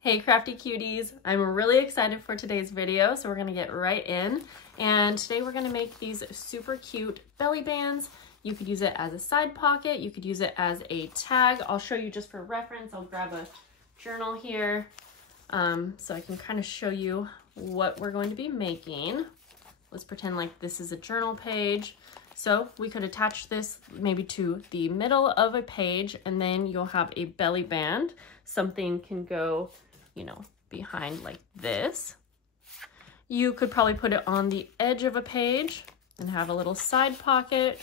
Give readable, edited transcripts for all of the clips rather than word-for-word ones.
Hey crafty cuties, I'm really excited for today's video, so we're gonna get right in. And today we're gonna make these super cute belly bands. You could use it as a side pocket, you could use it as a tag. I'll show you just for reference. I'll grab a journal here so I can kind of show you what we're going to be making. Let's pretend like this is a journal page. So we could attach this maybe to the middle of a page, and then you'll have a belly band. Something can go, you know, behind like this. You could probably put it on the edge of a page and have a little side pocket,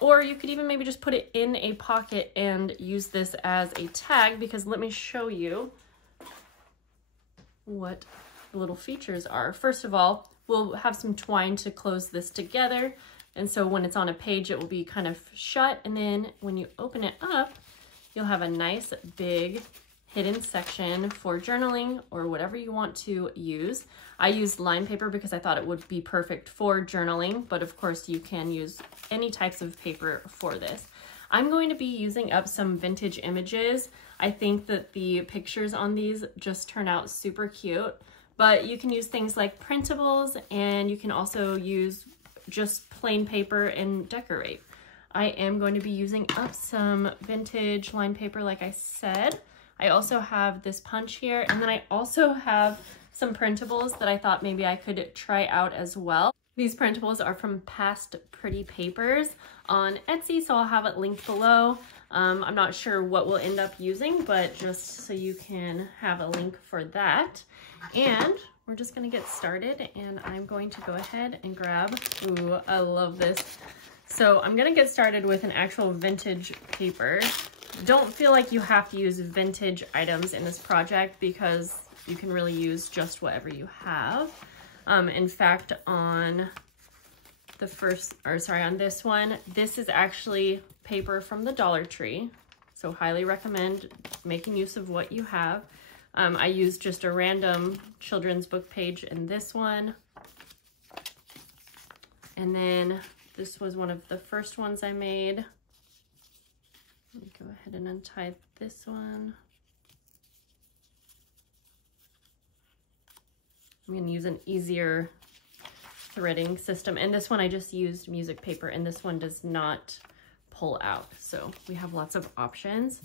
or you could even maybe just put it in a pocket and use this as a tag, because let me show you what the little features are. First of all, we'll have some twine to close this together. And so when it's on a page, it will be kind of shut. And then when you open it up, you'll have a nice big hidden section for journaling or whatever you want to use. I used line paper because I thought it would be perfect for journaling, but of course you can use any types of paper for this. I'm going to be using up some vintage images. I think that the pictures on these just turn out super cute, but you can use things like printables, and you can also use just plain paper and decorate. I am going to be using up some vintage line paper, like I said. I also have this punch here, and then I also have some printables that I thought maybe I could try out as well. These printables are from Past Pretty Papers on Etsy, so I'll have it linked below. I'm not sure what we'll end up using, but just so you can have a link for that. And we're just gonna get started, and I'm going to go ahead and grab, ooh, I love this. So I'm gonna get started with an actual vintage paper. Don't feel like you have to use vintage items in this project, because you can really use just whatever you have. In fact, on the on this one, this is actually paper from the Dollar Tree. So highly recommend making use of what you have. I used just a random children's book page in this one. And then this was one of the first ones I made. Let me go ahead and untie this one. I'm going to use an easier threading system. And this one I just used music paper, and this one does not pull out. So we have lots of options.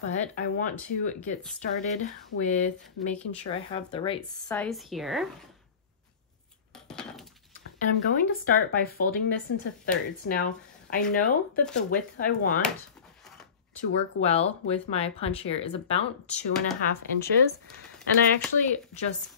But I want to get started with making sure I have the right size here. And I'm going to start by folding this into thirds. Now, I know that the width I want to work well with my punch here is about 2.5 inches. And I actually just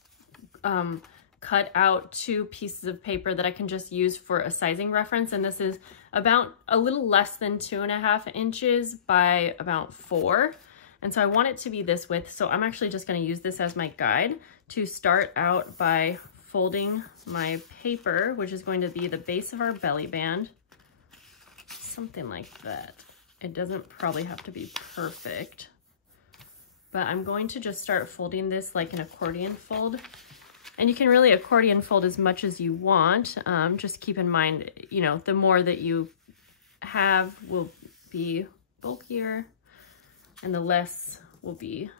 cut out 2 pieces of paper that I can just use for a sizing reference. And this is about a little less than 2.5 inches by about 4. And so I want it to be this width. So I'm actually just going to use this as my guide to start out by folding my paper, which is going to be the base of our belly band. Something like that. It doesn't probably have to be perfect, but I'm going to just start folding this like an accordion fold. And you can really accordion fold as much as you want. Just keep in mind, you know, the more that you have will be bulkier, and the less will be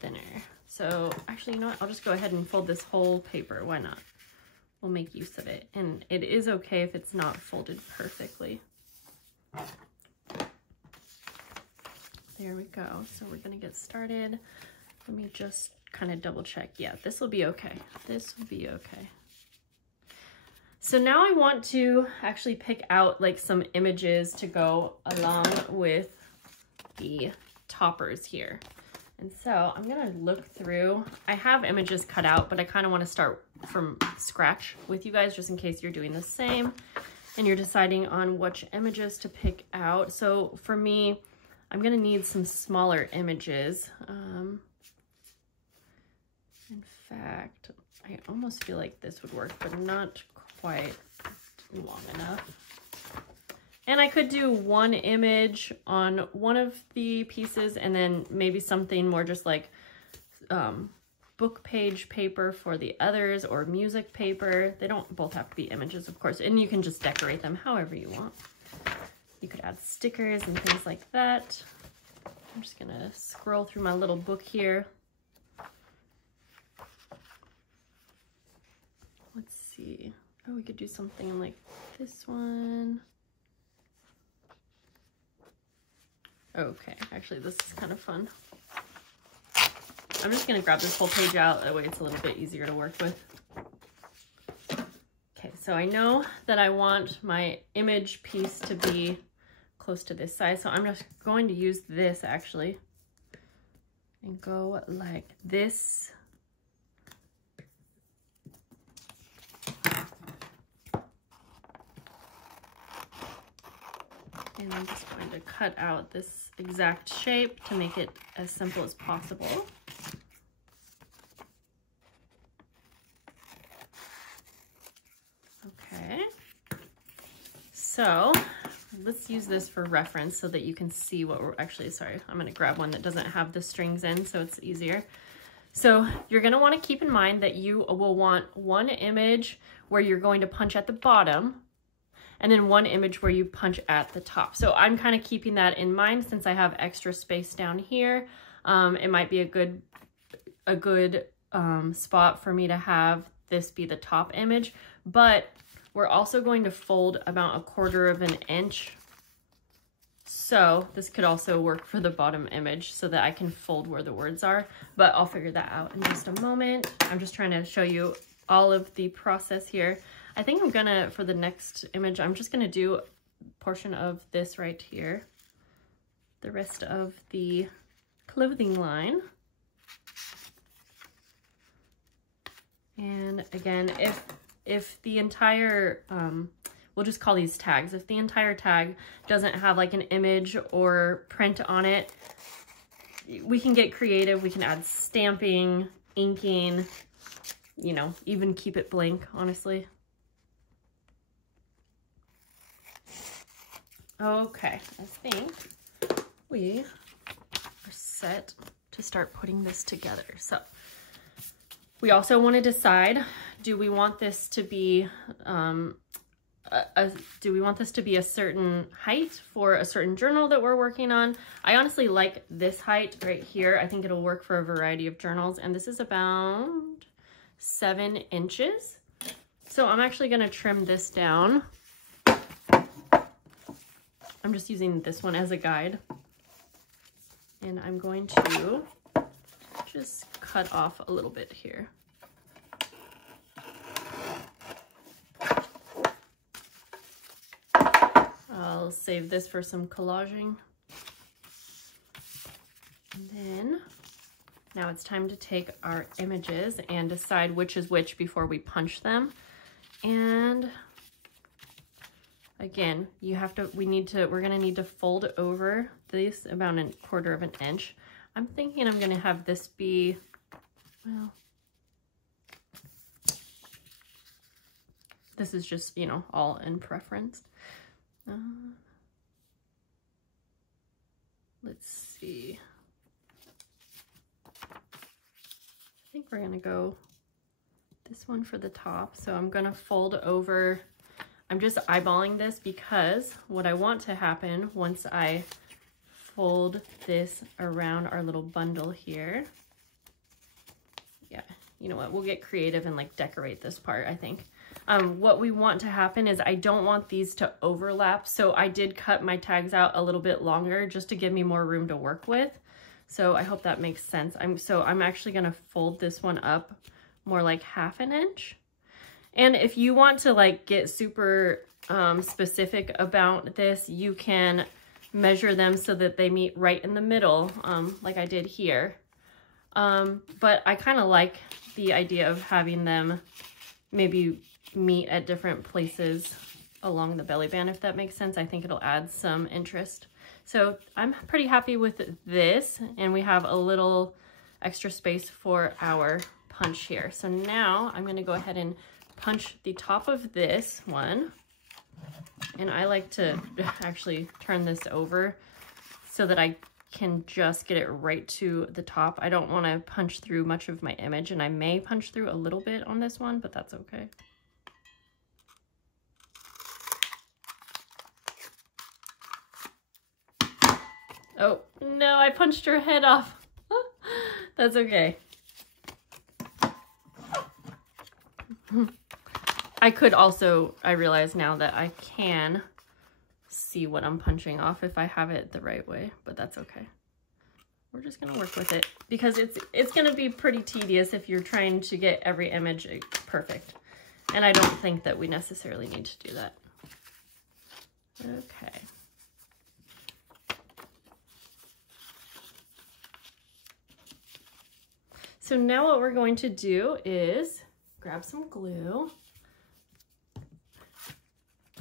thinner. So actually, you know what? I'll just go ahead and fold this whole paper. Why not? We'll make use of it. And it is okay if it's not folded perfectly. There we go. So we're gonna get started. Let me just kind of double check. Yeah, this will be okay. This will be okay. So now I want to actually pick out like some images to go along with the toppers here. And so I'm gonna look through. I have images cut out, but I kind of want to start from scratch with you guys, just in case you're doing the same and you're deciding on which images to pick out. So for me, I'm gonna need some smaller images. In fact, I almost feel like this would work, but not quite long enough. And I could do one image on one of the pieces, and then maybe something more just like book page paper for the others, or music paper. They don't both have to be images, of course, and you can just decorate them however you want. You could add stickers and things like that. I'm just gonna scroll through my little book here. see. Oh, we could do something like this one. Okay, actually this is kind of fun. I'm just gonna grab this whole page out, that way it's a little bit easier to work with. Okay, so I know that I want my image piece to be close to this size, so I'm just going to use this actually and go like this. And I'm just going to cut out this exact shape to make it as simple as possible. Okay, so let's use this for reference so that you can see what we're actually, sorry, I'm gonna grab one that doesn't have the strings in so it's easier. So you're gonna wanna keep in mind that you will want one image where you're going to punch at the bottom and then one image where you punch at the top. So I'm kind of keeping that in mind since I have extra space down here. It might be a good spot for me to have this be the top image, but we're also going to fold about 1/4 of an inch. So this could also work for the bottom image so that I can fold where the words are, but I'll figure that out in just a moment. I'm just trying to show you all of the process here. I think I'm gonna, for the next image, I'm just gonna do a portion of this right here, the rest of the clothing line. And again, if the entire, we'll just call these tags, if the entire tag doesn't have like an image or print on it, we can get creative. We can add stamping, inking, you know, even keep it blank, honestly. Okay, I think we are set to start putting this together. So we also want to decide, do we want this to be a certain height for a certain journal that we're working on? I honestly like this height right here. I think it'll work for a variety of journals, and this is about 7 inches. So I'm actually going to trim this down. I'm just using this one as a guide, and I'm going to just cut off a little bit here. I'll save this for some collaging. And then now it's time to take our images and decide which is which before we punch them. And again, we're gonna need to fold over this about 1/4 of an inch. I'm thinking I'm gonna have this be, well, this is just, you know, all in preference. Let's see. I think we're gonna go this one for the top. So I'm gonna fold over. I'm just eyeballing this because what I want to happen once I fold this around our little bundle here. Yeah, you know what? We'll get creative and like decorate this part, I think. What we want to happen is I don't want these to overlap. So I did cut my tags out a little bit longer just to give me more room to work with. So I hope that makes sense. I'm actually gonna fold this one up more like 1/2 inch. And if you want to like get super specific about this, you can measure them so that they meet right in the middle, like I did here. But I kind of like the idea of having them maybe meet at different places along the belly band, if that makes sense. I think it'll add some interest. So I'm pretty happy with this, and we have a little extra space for our punch here. So now I'm gonna go ahead and punch the top of this one. And I like to actually turn this over so that I can just get it right to the top. I don't want to punch through much of my image, and I may punch through a little bit on this one, but that's okay. Oh, no, I punched her head off. That's okay. I could also, I realize now that I can see what I'm punching off if I have it the right way, but that's okay. We're just gonna work with it because it's gonna be pretty tedious if you're trying to get every image perfect. And I don't think that we necessarily need to do that. Okay. So now what we're going to do is grab some glue.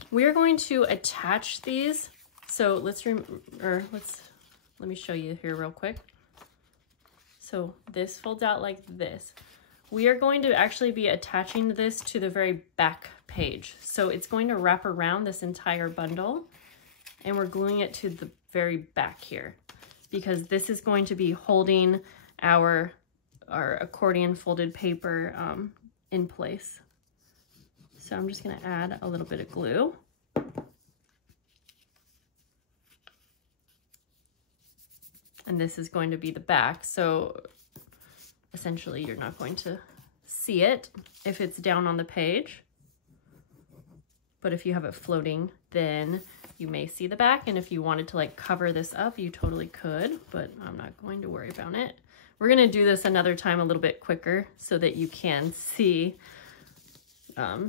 We're going to attach these. So let me show you here real quick. So this folds out like this. We are going to actually be attaching this to the very back page. So it's going to wrap around this entire bundle, and we're gluing it to the very back here because this is going to be holding our accordion folded paper in place. So I'm just gonna add a little bit of glue. And this is going to be the back. So essentially you're not going to see it if it's down on the page. But if you have it floating, then you may see the back. And if you wanted to like cover this up, you totally could, but I'm not going to worry about it. We're gonna do this another time a little bit quicker so that you can see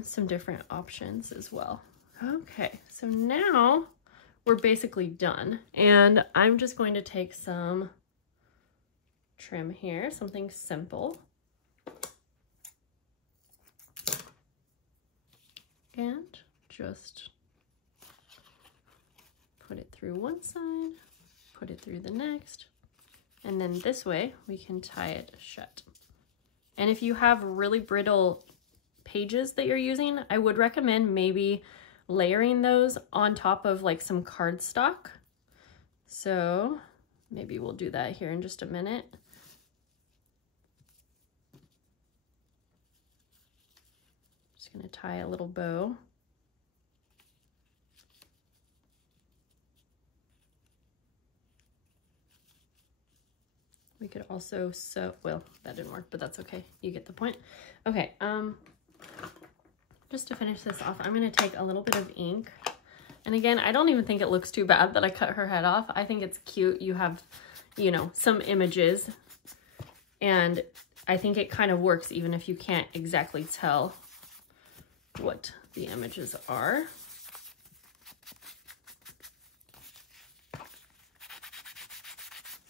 some different options as well. Okay, so now we're basically done. And I'm just going to take some trim here, something simple. And just put it through one side, put it through the next. And then this way we can tie it shut. And if you have really brittle pages that you're using, I would recommend maybe layering those on top of like some cardstock. So maybe we'll do that here in just a minute. Just gonna tie a little bow. We could also sew, well, that didn't work, but that's okay. You get the point. Okay, just to finish this off, I'm gonna take a little bit of ink. And again, I don't even think it looks too bad that I cut her head off. I think it's cute. You have, you know, some images, and I think it kind of works even if you can't exactly tell what the images are.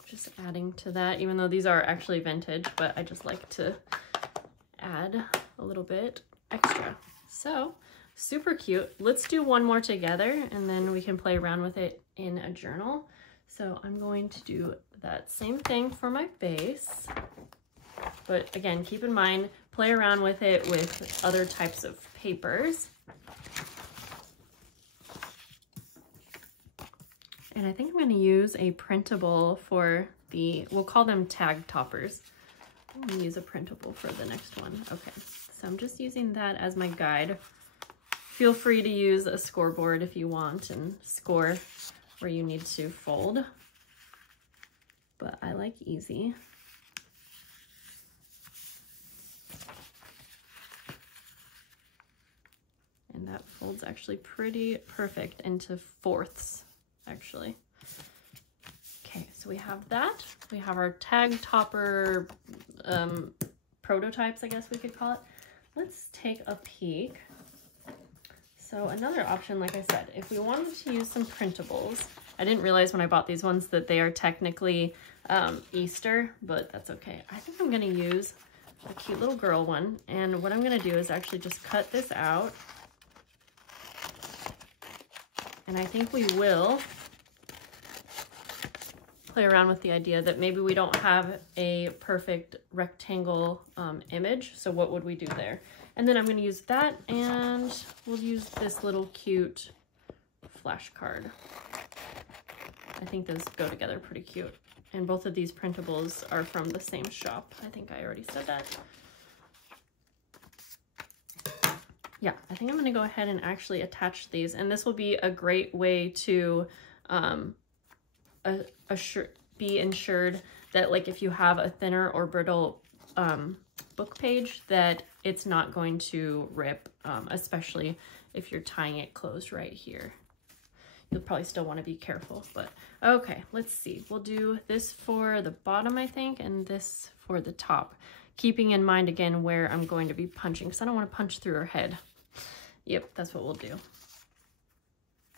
Just adding to that, even though these are actually vintage, but I just like to add a little bit extra. So super cute. Let's do one more together and then we can play around with it in a journal. So I'm going to do that same thing for my base, but again, keep in mind, play around with it with other types of papers. And I think I'm going to use a printable for the, we'll call them tag toppers. I'm going to use a printable for the next one. Okay, so I'm just using that as my guide. Feel free to use a scoreboard if you want and score where you need to fold. But I like easy. And that folds actually pretty perfect into fourths, actually. Okay, so we have that. We have our tag topper prototypes, I guess we could call it. Let's take a peek. So another option, like I said, if we wanted to use some printables, I didn't realize when I bought these ones that they are technically Easter, but that's okay. I think I'm gonna use a cute little girl one. And what I'm gonna do is actually just cut this out. And I think we will play around with the idea that maybe we don't have a perfect rectangle image. So what would we do there? And then I'm going to use that, and we'll use this little cute flash card. I think those go together pretty cute. And both of these printables are from the same shop. I think I already said that. Yeah, I think I'm going to go ahead and actually attach these, and this will be a great way to be ensured that, like, if you have a thinner or brittle book page that it's not going to rip, especially if you're tying it closed right here. You'll probably still want to be careful, but okay, let's see. We'll do this for the bottom, I think, and this for the top, keeping in mind again where I'm going to be punching, because I don't want to punch through her head. Yep, that's what we'll do.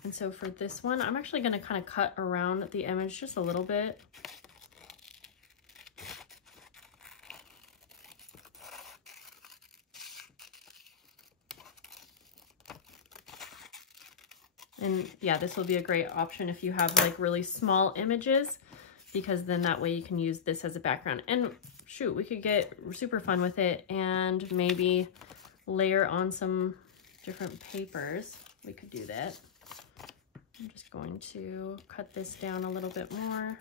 And so for this one, I'm actually going to kind of cut around the image just a little bit. And yeah, this will be a great option if you have like really small images, because then that way you can use this as a background. And shoot, we could get super fun with it and maybe layer on some different papers. We could do that. I'm just going to cut this down a little bit more.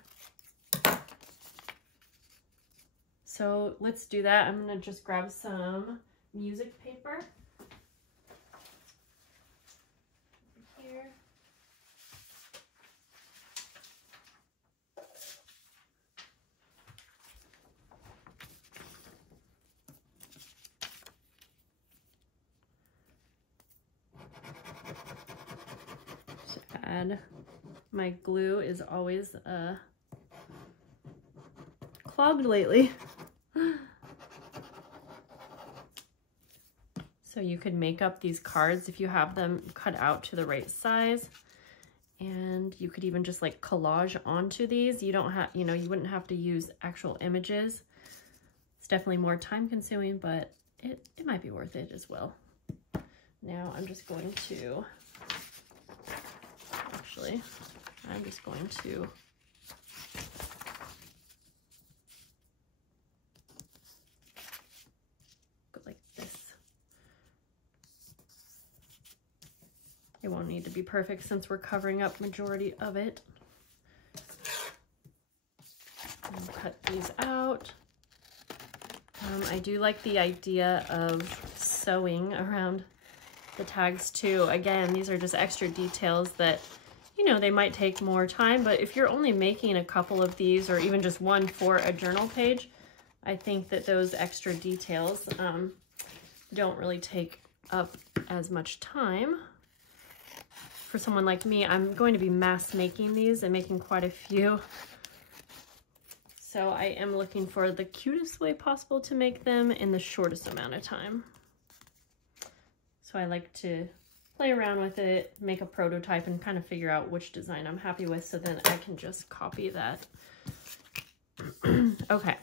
So let's do that. I'm gonna just grab some music paper. Here. Just add, my glue is always clogged lately. So you could make up these cards if you have them cut out to the right size. And you could even just like collage onto these. You don't have, you know, you wouldn't have to use actual images. It's definitely more time consuming, but it might be worth it as well. Now I'm just going to, actually, I'm just going to go like this. It won't need to be perfect since we're covering up majority of it. And cut these out. I do like the idea of sewing around the tags too. Again, these are just extra details that, you know, they might take more time, but if you're only making a couple of these or even just one for a journal page, I think that those extra details don't really take up as much time. For someone like me, I'm going to be mass making these and making quite a few. So I am looking for the cutest way possible to make them in the shortest amount of time. So I like to play around with it, make a prototype, and kind of figure out which design I'm happy with, so then I can just copy that. Okay.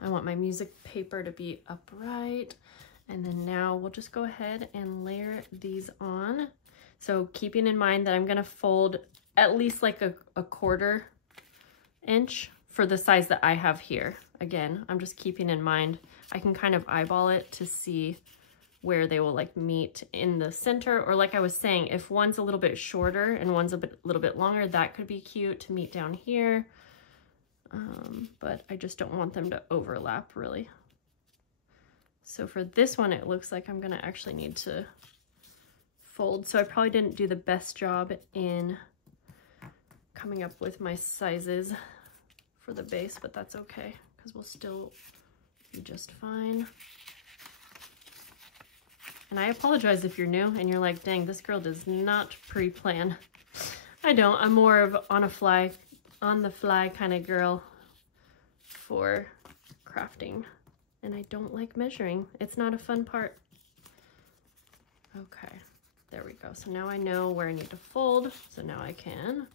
I want my music paper to be upright. And then now we'll just go ahead and layer these on. So keeping in mind that I'm going to fold at least like a 1/4 inch for the size that I have here. Again, I'm just keeping in mind, I can kind of eyeball it to see where they will like meet in the center. Or like I was saying, if one's a little bit shorter and one's a little bit longer, that could be cute to meet down here. But I just don't want them to overlap really. So for this one, it looks like I'm going to actually need to fold. So I probably didn't do the best job in coming up with my sizes for the base, but that's okay because we'll still be just fine. And I apologize if you're new and you're like, dang, this girl does not pre-plan. I don't. I'm more of on the fly kind of girl for crafting. And I don't like measuring. It's not a fun part. Okay. There we go. So now I know where I need to fold. So now I can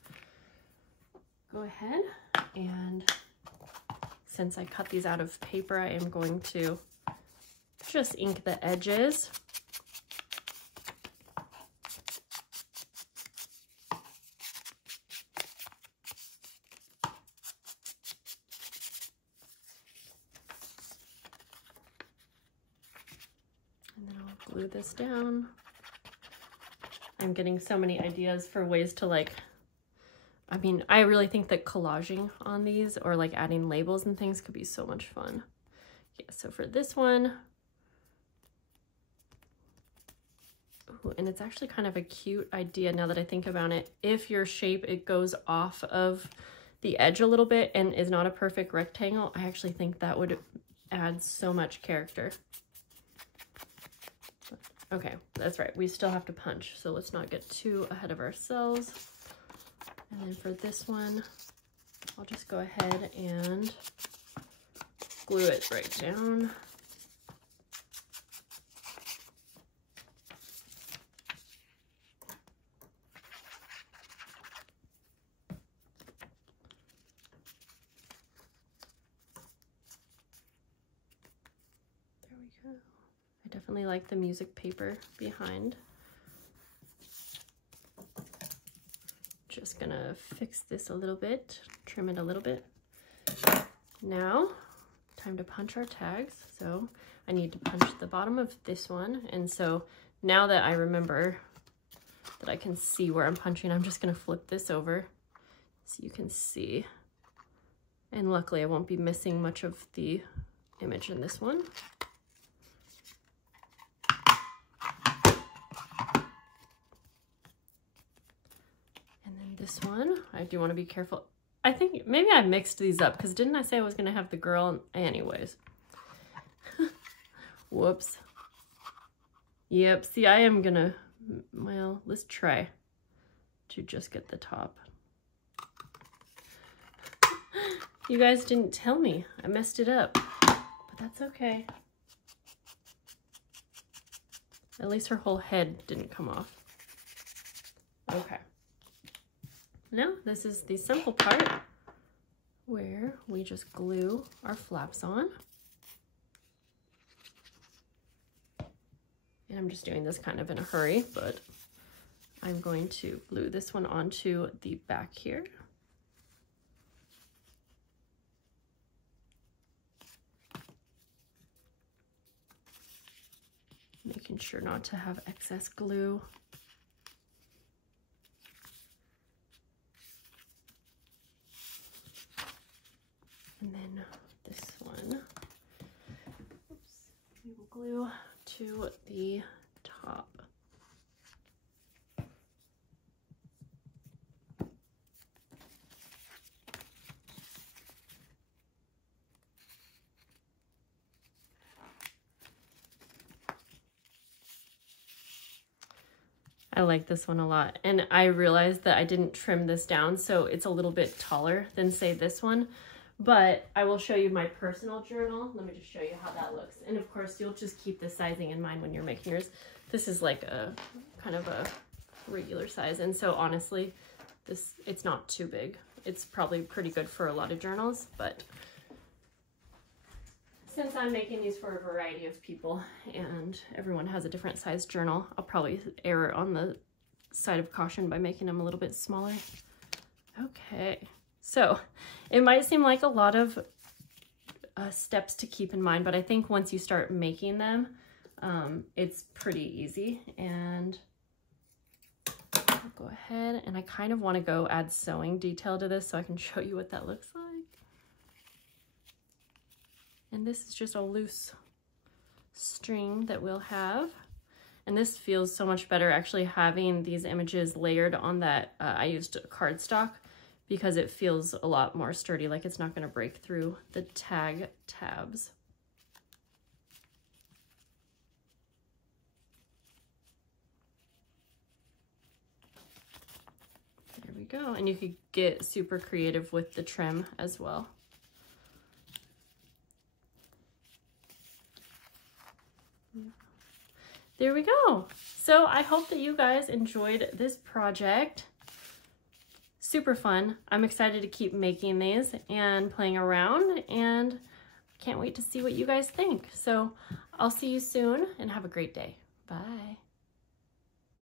go ahead and, since I cut these out of paper, I am going to just ink the edges. And then I'll glue this down. I'm getting so many ideas for ways to like, I mean, I really think that collaging on these or like adding labels and things could be so much fun. Yeah, so for this one, ooh, and it's actually kind of a cute idea now that I think about it. If your shape, it goes off of the edge a little bit and is not a perfect rectangle, I actually think that would adds so much character. Okay, that's right. We still have to punch, so let's not get too ahead of ourselves. And then for this one, I'll just go ahead and glue it right down. There we go. I definitely like the music paper behind. Just gonna fix this a little bit, trim it a little bit. Now, time to punch our tags. So I need to punch the bottom of this one. And so now that I remember that I can see where I'm punching, I'm just gonna flip this over so you can see. And luckily I won't be missing much of the image in this one. This one, I do want to be careful. I think maybe I mixed these up because didn't I say I was going to have the girl? Anyways. Whoops. Yep, see, I am going to, well, let's try to just get the top. You guys didn't tell me. I messed it up, but that's okay. At least her whole head didn't come off. Okay. Now, this is the simple part where we just glue our flaps on. And I'm just doing this kind of in a hurry, but I'm going to glue this one onto the back here. Making sure not to have excess glue. And then this one, oops, we will glue to the top. I like this one a lot. And I realized that I didn't trim this down, so it's a little bit taller than, say, this one. But I will show you my personal journal. Let me just show you how that looks. And of course, you'll just keep the sizing in mind when you're making yours. This is like a kind of a regular size. And so honestly, it's not too big. It's probably pretty good for a lot of journals, but since I'm making these for a variety of people and everyone has a different size journal, I'll probably err on the side of caution by making them a little bit smaller. Okay. So it might seem like a lot of steps to keep in mind, but I think once you start making them, it's pretty easy. And I'll go ahead and I kind of want to go add sewing detail to this so I can show you what that looks like. And this is just a loose string that we'll have. And this feels so much better actually having these images layered on that. I used cardstock, because it feels a lot more sturdy, like it's not going to break through the tag tabs. There we go. And you could get super creative with the trim as well. There we go. So I hope that you guys enjoyed this project. Super fun. I'm excited to keep making these and playing around, and can't wait to see what you guys think. So I'll see you soon and have a great day. Bye.